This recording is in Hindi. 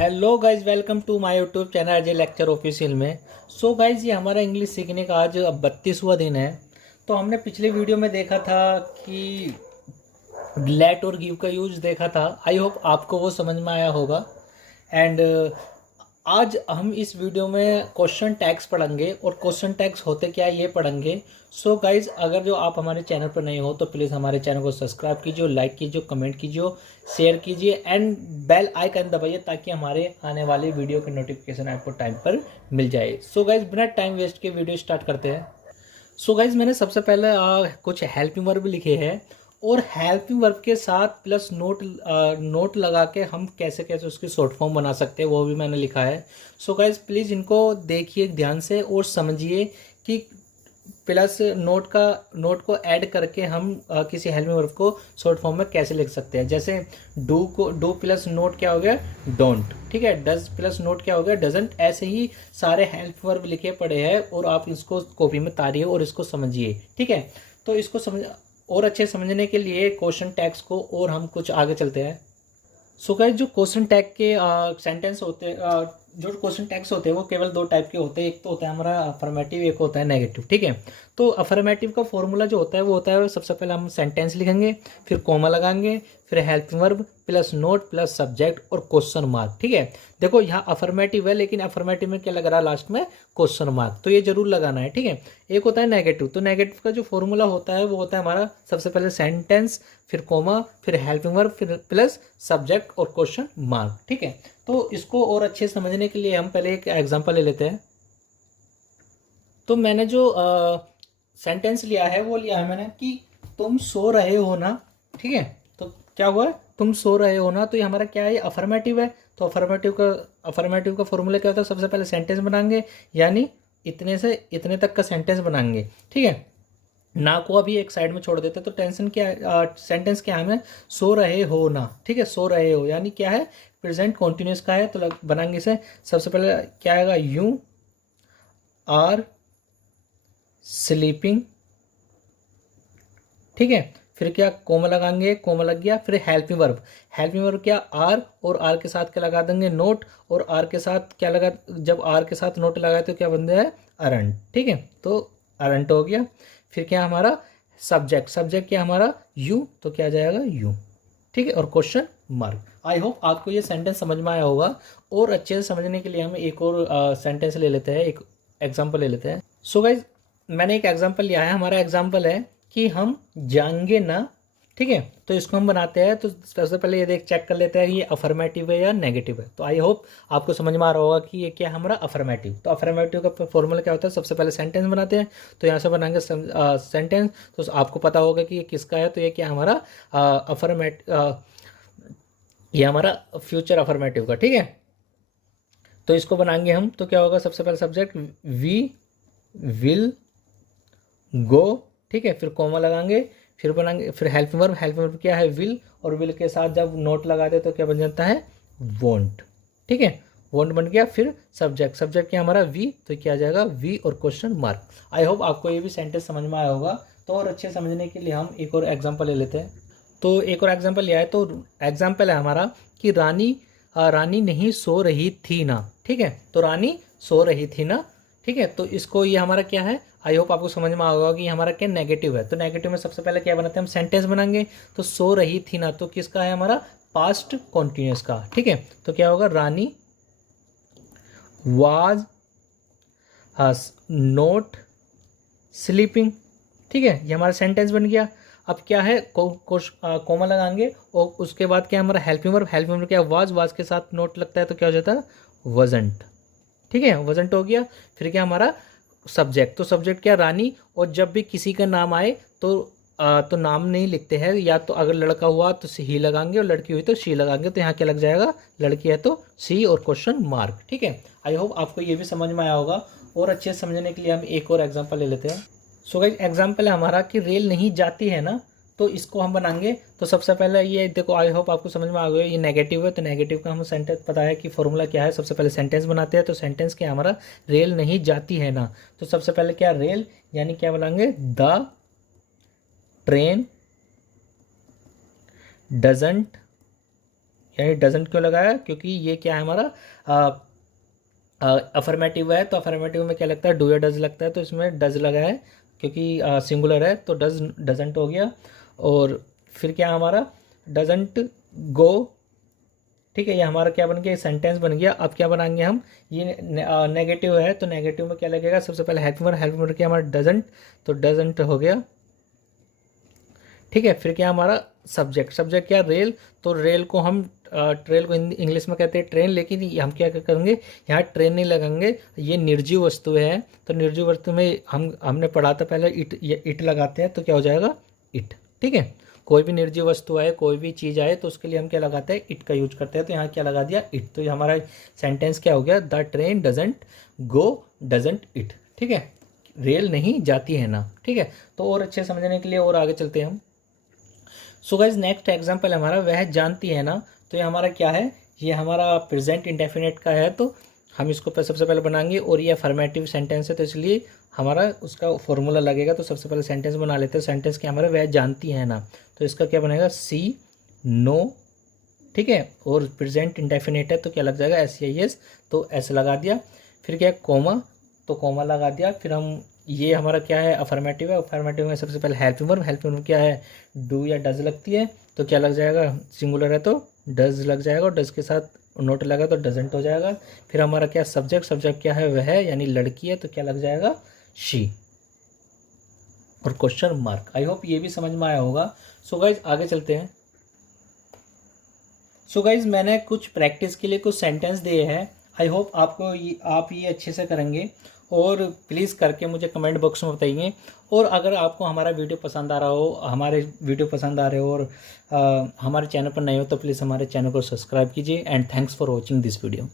Hello guys, welcome to my YouTube channel Ajay lecture official में। सो गाइज, ये हमारा इंग्लिश सीखने का आज 32वां दिन है। तो हमने पिछले वीडियो में देखा था कि लेट और गिव का यूज देखा था। आई होप आपको वो समझ में आया होगा। एंड आज हम इस वीडियो में क्वेश्चन टैग्स पढ़ेंगे और क्वेश्चन टैग्स होते क्या है ये पढ़ेंगे। सो गाइज, अगर जो आप हमारे चैनल पर नए हो तो प्लीज़ हमारे चैनल को सब्सक्राइब कीजिए, लाइक कीजिए, कमेंट कीजिए, शेयर कीजिए एंड बेल आइकन दबाइए ताकि हमारे आने वाले वीडियो की नोटिफिकेशन आपको टाइम पर मिल जाए। सो गाइज, बिना टाइम वेस्ट के वीडियो स्टार्ट करते हैं। सो गाइज, मैंने सबसे पहले कुछ हेल्पिंग वर्ब लिखे हैं और हेल्पिंग वर्ब के साथ प्लस नोट लगा के हम कैसे कैसे उसकी शॉर्ट फॉर्म बना सकते हैं वो भी मैंने लिखा है। सो गाइज, प्लीज़ इनको देखिए ध्यान से और समझिए कि प्लस नोट को ऐड करके हम किसी हेल्पिंग वर्ब को शॉर्ट फॉर्म में कैसे लिख सकते हैं। जैसे डू प्लस नोट क्या हो गया, डोंट। ठीक है, डज प्लस नोट क्या हो गया, डजंट। ऐसे ही सारे हेल्प वर्ब लिखे पड़े हैं और आप इसको कॉपी में तारिए और इसको समझिए। ठीक है, तो इसको समझ और अच्छे समझने के लिए क्वेश्चन टैग्स को और हम कुछ आगे चलते हैं। सो गाइस, जो क्वेश्चन टैग के सेंटेंस होते हैं, जो क्वेश्चन टैग्स होते हैं वो केवल दो टाइप के होते हैं। एक तो होता है हमारा अफर्मेटिव, एक होता है नेगेटिव। ठीक है, तो अफर्मेटिव का फॉर्मूला जो होता है वो होता है, सबसे पहले हम सेंटेंस लिखेंगे, फिर कॉमा लगाएंगे, फिर helping verb plus note plus subject और क्वेश्चन मार्क। ठीक है, देखो यहाँ अफर्मेटिव है लेकिन अफर्मेटिव में क्या लग रहा है लास्ट में, क्वेश्चन मार्क, तो ये जरूर लगाना है। ठीक है, एक होता है नेगेटिव, तो नेगेटिव का जो फॉर्मूला होता है वो होता है हमारा सबसे पहले सेंटेंस, फिर कॉमा, फिर हेल्पिंग वर्ब, फिर प्लस सब्जेक्ट और क्वेश्चन मार्क। ठीक है, तो इसको और अच्छे समझने के लिए हम पहले एक एग्जांपल ले लेते हैं। तो मैंने जो सेंटेंस लिया है वो लिया है मैंने कि तुम सो रहे हो ना। ठीक है, तो क्या हुआ, तुम सो रहे हो ना, तो ये हमारा क्या है, अफर्मेटिव है। तो अफर्मेटिव का फॉर्मूला क्या होता है, सबसे पहले सेंटेंस बनाएंगे, यानी इतने से इतने तक का सेंटेंस बनाएंगे। ठीक है, ना को अभी एक साइड में छोड़ देते तो टेंशन क्या, सेंटेंस क्या है, सो रहे हो ना। ठीक है, सो रहे हो यानी क्या है, प्रेजेंट कॉन्टिन्यूस का है, तो बनाएंगे इसे। सबसे पहले क्या आएगा, यू आर स्लीपिंग। ठीक है, फिर क्या, कोमा लगाएंगे, कोमा लग गया, फिर हेल्पिंग वर्ब। हेल्पिंग वर्ब क्या, आर, और आर के साथ क्या लगा देंगे, नोट, और आर के साथ क्या लगा, जब आर के साथ नोट लगाए तो क्या बनता है, अरंट। ठीक है, तो अरंट हो गया। फिर क्या हमारा सब्जेक्ट क्या हमारा, यू, तो क्या आ जाएगा, यू। ठीक है, और क्वेश्चन मार्क। आई होप आपको ये सेंटेंस समझ में आया होगा। और अच्छे से समझने के लिए हम एक और सेंटेंस ले लेते हैं, एक एग्जाम्पल ले लेते हैं। सो गाइज, मैंने एक एग्जाम्पल लिया है। हमारा एग्जाम्पल है कि हम जाएंगे ना। ठीक है, तो इसको हम बनाते हैं। तो सबसे पहले ये चेक कर लेते हैं ये अफर्मेटिव है या नेगेटिव है। तो आई होप आपको समझ में आ रहा होगा कि ये क्या है हमारा अफर्मेटिव। तो अफर्मेटिव का फॉर्मूला क्या होता है, सबसे पहले सेंटेंस बनाते हैं। तो यहाँ से बनाएंगे सेंटेंस, तो आपको पता होगा कि ये किसका है। तो ये क्या हमारा ये हमारा फ्यूचर अफर्मेटिव का। ठीक है, तो इसको बनाएंगे हम। तो क्या होगा, सबसे पहले सब्जेक्ट वी विल गो। ठीक है, फिर कॉमा लगाएंगे, फिर बनाएंगे, फिर हेल्पिंग वर्ब क्या है, विल, और विल के साथ जब नोट लगा दे तो क्या बन जाता है, वोंट। ठीक है, वोंट बन गया। फिर सब्जेक्ट क्या हमारा, वी, तो क्या आ जाएगा, वी और क्वेश्चन मार्क। आई होप आपको ये भी सेंटेंस समझ में आया होगा। तो और अच्छे समझने के लिए हम एक और एग्जाम्पल ले लेते हैं। तो एक और एग्जाम्पल लिया है। तो एग्जाम्पल है हमारा कि रानी नहीं सो रही थी ना। ठीक है, तो रानी सो रही थी ना। ठीक है, तो इसको ये हमारा क्या है, आई होप आपको समझ में आएगा कि हमारा क्या नेगेटिव है। तो नेगेटिव में सबसे पहले क्या बनाते हैं, हम सेंटेंस बनाएंगे। तो सो रही थी ना, तो किसका है हमारा, पास्ट कॉन्टिन्यूस का। ठीक है, तो क्या होगा, रानी वाज नॉट स्लीपिंग। ठीक है, ये हमारा सेंटेंस बन गया। अब क्या है, कोमा लगाएंगे और उसके बाद क्या हमारा हेल्पिंग वर्ब क्या, वाज के साथ नोट लगता है तो क्या हो जाता है, वजंट। ठीक है, वजंट हो गया। फिर क्या हमारा सब्जेक्ट, तो सब्जेक्ट क्या, रानी, और जब भी किसी का नाम आए तो नाम नहीं लिखते हैं, या तो अगर लड़का हुआ तो ही लगाएंगे और लड़की हुई तो शी लगाएंगे। तो यहाँ क्या लग जाएगा, लड़की है तो सी और क्वेश्चन मार्क। ठीक है, आई होप आपको ये भी समझ में आया होगा। और अच्छे से समझने के लिए हम एक और एग्जाम्पल ले लेते हैं। सो गाइस, एग्जाम्पल है हमारा कि रेल नहीं जाती है ना, तो इसको हम बनाएंगे। तो सबसे पहले ये देखो, आई होप आपको समझ में आ गया, ये नेगेटिव है। तो नेगेटिव का हम सेंटेंस पता है कि फॉर्मूला क्या है। सबसे पहले सेंटेंस बनाते हैं। तो सेंटेंस क्या हमारा, रेल नहीं जाती है ना। तो सबसे पहले क्या, रेल यानी क्या बनाएंगे, द ट्रेन डजंट, यानी डजंट क्यों लगाया, क्योंकि ये क्या है हमारा अफर्मेटिव है, तो अफर्मेटिव में क्या लगता है, डू या डज लगता है, तो इसमें डज लगा है क्योंकि सिंगुलर है, तो डज डजंट हो गया। और फिर क्या हमारा डजंट गो, ठीक है, ये हमारा क्या बन गया, सेंटेंस बन गया। अब क्या बनाएंगे हम, ये नेगेटिव है तो नेगेटिव में क्या लगेगा, सबसे पहले हेल्प वर्ब क्या हमारा डजंट, तो डजंट हो गया, ठीक है। फिर क्या हमारा सब्जेक्ट, सब्जेक्ट क्या रेल, तो रेल को हम ट्रेल को इंग्लिश में कहते हैं ट्रेन, लेकिन हम क्या करेंगे, यहाँ ट्रेन नहीं लगाएंगे, ये निर्जीव वस्तु है, तो निर्जीव वस्तु में हमने पढ़ा था पहले इट लगाते हैं, तो क्या हो जाएगा इट, ठीक है। कोई भी निर्जीव वस्तु आए, कोई भी चीज़ आए, तो उसके लिए हम क्या लगाते हैं, इट का यूज करते हैं, तो यहाँ क्या लगा दिया इट, तो ये हमारा सेंटेंस क्या हो गया, the train doesn't go doesn't it, ठीक है, रेल नहीं जाती है ना, ठीक है। तो और अच्छे समझने के लिए और आगे चलते हैं हम। सो गाइज नेक्स्ट एग्जाम्पल हमारा वह जानती है ना, तो ये हमारा क्या है, ये हमारा प्रेजेंट इंडेफिनिट का है, तो हम इसको सबसे पहले बनाएंगे, और ये अफर्मेटिव सेंटेंस है, तो इसलिए हमारा उसका फॉर्मूला लगेगा, तो सबसे पहले सेंटेंस बना लेते हैं। सेंटेंस क्या हमारा वह जानती है ना, तो इसका क्या बनेगा, सी नो, ठीक है, और प्रेजेंट इंडेफिनिट है तो क्या लग जाएगा, SEIS, तो एस लगा दिया। फिर क्या कोमा, तो कोमा लगा दिया। फिर हम ये हमारा क्या है, अफर्मेटिव है, अफर्मेटिव में सबसे पहले हेल्पिंग वर्ब क्या है, डू या डज लगती है, तो क्या लग जाएगा, सिंगुलर है तो डज लग जाएगा, और डज के साथ नोट लगा तो डजंट हो जाएगा। फिर हमारा क्या सब्जेक्ट, सब्जेक्ट क्या है वह, यानी लड़की है, तो क्या लग जाएगा शी, और क्वेश्चन मार्क। आई होप ये भी समझ में आया होगा। सो गाइज आगे चलते हैं। सो गाइज मैंने कुछ प्रैक्टिस के लिए कुछ सेंटेंस दिए हैं, आई होप आपको आप ये अच्छे से करेंगे, और प्लीज़ करके मुझे कमेंट बॉक्स में बताइए। और अगर आपको हमारा वीडियो पसंद आ रहा हो, हमारे वीडियो पसंद आ रहे हो, और हमारे चैनल पर नए हो, तो प्लीज़ हमारे चैनल को सब्सक्राइब कीजिए। And thanks for watching this video.